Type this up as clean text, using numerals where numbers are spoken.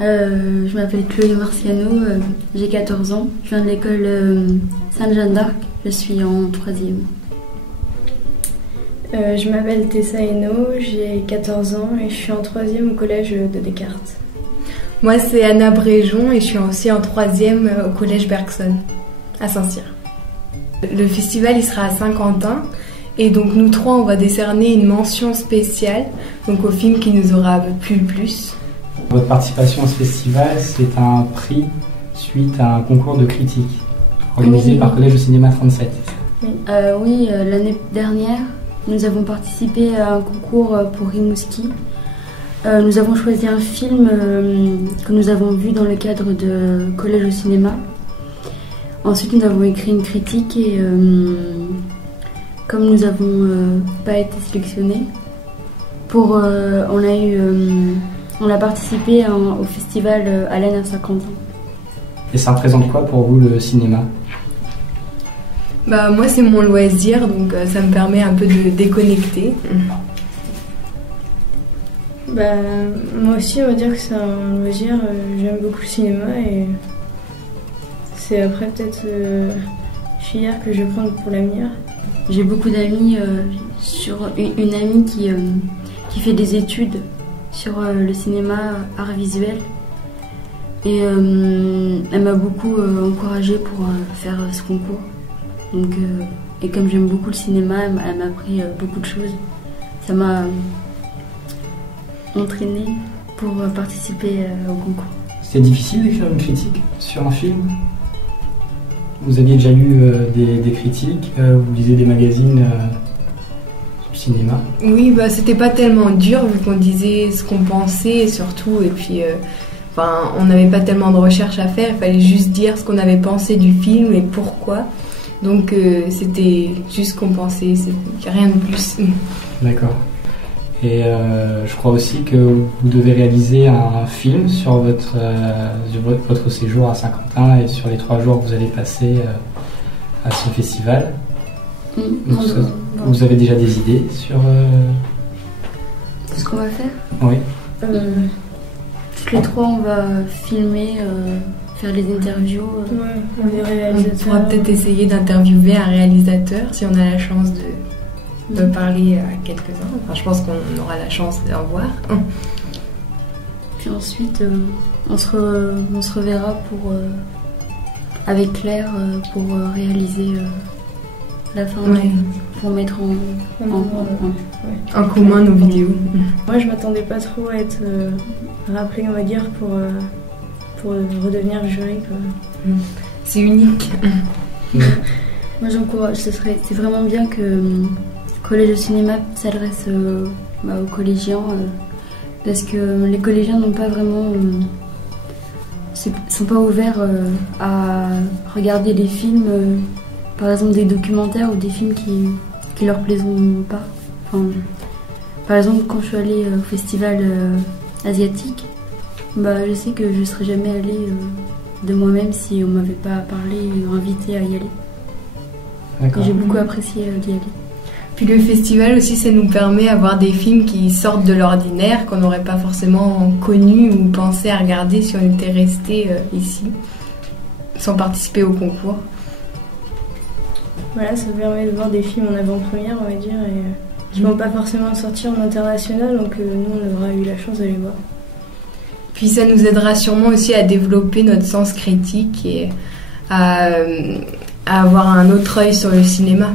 Je m'appelle Chloé Marciano, j'ai 14 ans. Je viens de l'école Sainte-Jeanne d'Arc, je suis en 3e. Je m'appelle Tessa Hainaut, j'ai 14 ans et je suis en 3e au collège de Descartes. Moi c'est Anna Bréjon et je suis aussi en 3e au collège Bergson à Saint-Cyr. Le festival il sera à Saint-Quentin et donc nous trois on va décerner une mention spéciale donc au film qui nous aura plu le plus. Votre participation à ce festival, c'est un prix suite à un concours de critique organisé par Collège de Cinéma 37. Oui, l'année dernière, nous avons participé à un concours pour Rimouski. Nous avons choisi un film que nous avons vu dans le cadre de Collège au cinéma. Ensuite, nous avons écrit une critique et comme nous n'avons pas été sélectionnés, on a participé au festival Allen à Saint-Quentin. Et ça représente quoi pour vous le cinéma ? Moi c'est mon loisir, donc ça me permet un peu de déconnecter. Moi aussi on va dire que c'est un loisir, j'aime beaucoup le cinéma et c'est après peut-être filière que je vais prendre pour l'avenir. J'ai beaucoup d'amis, sur une amie qui fait des études sur le cinéma art visuel et elle m'a beaucoup encouragée pour faire ce concours. Donc, et comme j'aime beaucoup le cinéma, elle m'a appris beaucoup de choses. Ça m'a entraînée pour participer au concours. C'était difficile d'écrire une critique sur un film ? Vous aviez déjà lu des critiques, vous lisez des magazines sur le cinéma ? Oui, c'était pas tellement dur vu qu'on disait ce qu'on pensait et surtout, et puis on n'avait pas tellement de recherche à faire, il fallait juste dire ce qu'on avait pensé du film et pourquoi. Donc c'était juste ce qu'on pensait, il n'y a rien de plus. D'accord. Et je crois aussi que vous devez réaliser un film sur votre séjour à Saint-Quentin et sur les 3 jours que vous allez passer à ce festival. Vous avez déjà des idées sur ce qu'on va faire ? Oui. Toutes les 3 on va filmer, faire les interviews. On pourra peut-être essayer d'interviewer un réalisateur si on a la chance de parler à quelques-uns. Enfin, je pense qu'on aura la chance d'en voir. Puis ensuite, on se reverra avec Claire pour réaliser la fin, pour mettre en commun nos vidéos. Moi, je m'attendais pas trop à être rappelée, on va dire, pour redevenir jury, quoi. C'est unique. Moi j'encourage, c'est vraiment bien que Collège de cinéma s'adresse aux collégiens parce que les collégiens n'ont pas vraiment sont pas ouverts à regarder des films, par exemple des documentaires ou des films qui leur plaiseront pas. Enfin, par exemple quand je suis allée au festival asiatique, je sais que je ne serais jamais allée de moi-même si on ne m'avait pas parlé ou invité à y aller. D'accord. J'ai beaucoup apprécié d'y aller. Puis le festival aussi, ça nous permet d'avoir des films qui sortent de l'ordinaire, qu'on n'aurait pas forcément connu ou pensé à regarder si on était resté ici, sans participer au concours. Voilà, ça permet de voir des films en avant-première, on va dire, et qui ne vont pas forcément sortir en international, donc nous on aura eu la chance de les voir. Puis ça nous aidera sûrement aussi à développer notre sens critique et à avoir un autre œil sur le cinéma.